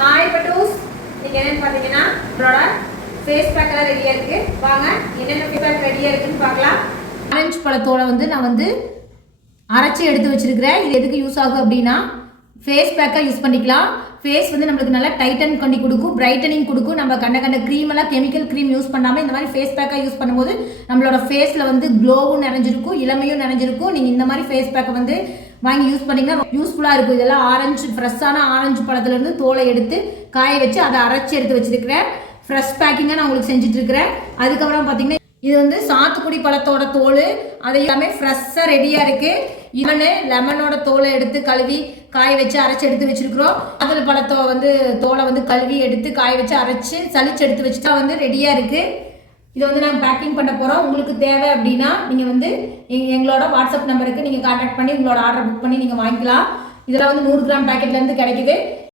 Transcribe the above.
Hi பட்டூஸ், நீங்கள் என்னென்னு பார்த்தீங்கன்னா நம்மளோட ஃபேஸ் பேக்கெல்லாம் ரெடியாக இருக்குது. வாங்க என்னென்ன ஃபேஸ் பேக் ரெடியாக இருக்குதுன்னு பார்க்கலாம். ஆரஞ்சு பழத்தோட நான் அரைச்சி எடுத்து வச்சிருக்கிறேன். இது எதுக்கு யூஸ் ஆகும் அப்படின்னா ஃபேஸ் பேக்காக யூஸ் பண்ணிக்கலாம். ஃபேஸ் நம்மளுக்கு நல்லா டைட்டன் பண்ணி கொடுக்கும், பிரைட்டனிங் கொடுக்கும். நம்ம கண்ட க்ரீம் எல்லாம் கெமிக்கல் க்ரீம் யூஸ் பண்ணாமல் இந்த மாதிரி ஃபேஸ் பேக்காக யூஸ் பண்ணும்போது நம்மளோட ஃபேஸில் க்ளோவும் நிறைஞ்சிருக்கும், இளமையும் நிறைஞ்சிருக்கும். நீங்கள் இந்த மாதிரி ஃபேஸ் பேக்கை வாங்கி யூஸ் பண்ணிங்கன்னா யூஸ்ஃபுல்லாக இருக்கும். இதெல்லாம் ஃப்ரெஷ்ஷான ஆரஞ்சு பழத்துலேருந்து தோலை எடுத்து காய வச்சு அதை அரைச்சி எடுத்து வச்சுருக்கிறேன். ஃப்ரெஷ் பேக்கிங்காக நான் உங்களுக்கு செஞ்சுட்ருக்கிறேன். அதுக்கப்புறம் பார்த்தீங்கன்னா இது சாத்துக்குடி பழத்தோட தோல், அது எல்லாமே ஃப்ரெஷ்ஷாக ரெடியாக இருக்குது. லெமனோட தோலை எடுத்து கழுவி காய வச்சு அரைச்சி எடுத்து வச்சுருக்குறோம். அதில் பழத்தோ தோலை கழுவி எடுத்து காய வச்சு அரைச்சி சளிச்சு எடுத்து வச்சுட்டா ரெடியாக இருக்குது. இதை நாங்கள் பேக்கிங் பண்ண போகிறோம். உங்களுக்கு தேவை அப்படின்னா நீங்கள் எங்களோட வாட்ஸ்அப் நம்பருக்கு நீங்கள் கான்டாக்ட் பண்ணி உங்களோட ஆர்டர் புக் பண்ணி நீங்கள் வாங்கிக்கலாம். இதில் 100 கிராம் பேக்கெட்லேருந்து கிடைக்குது.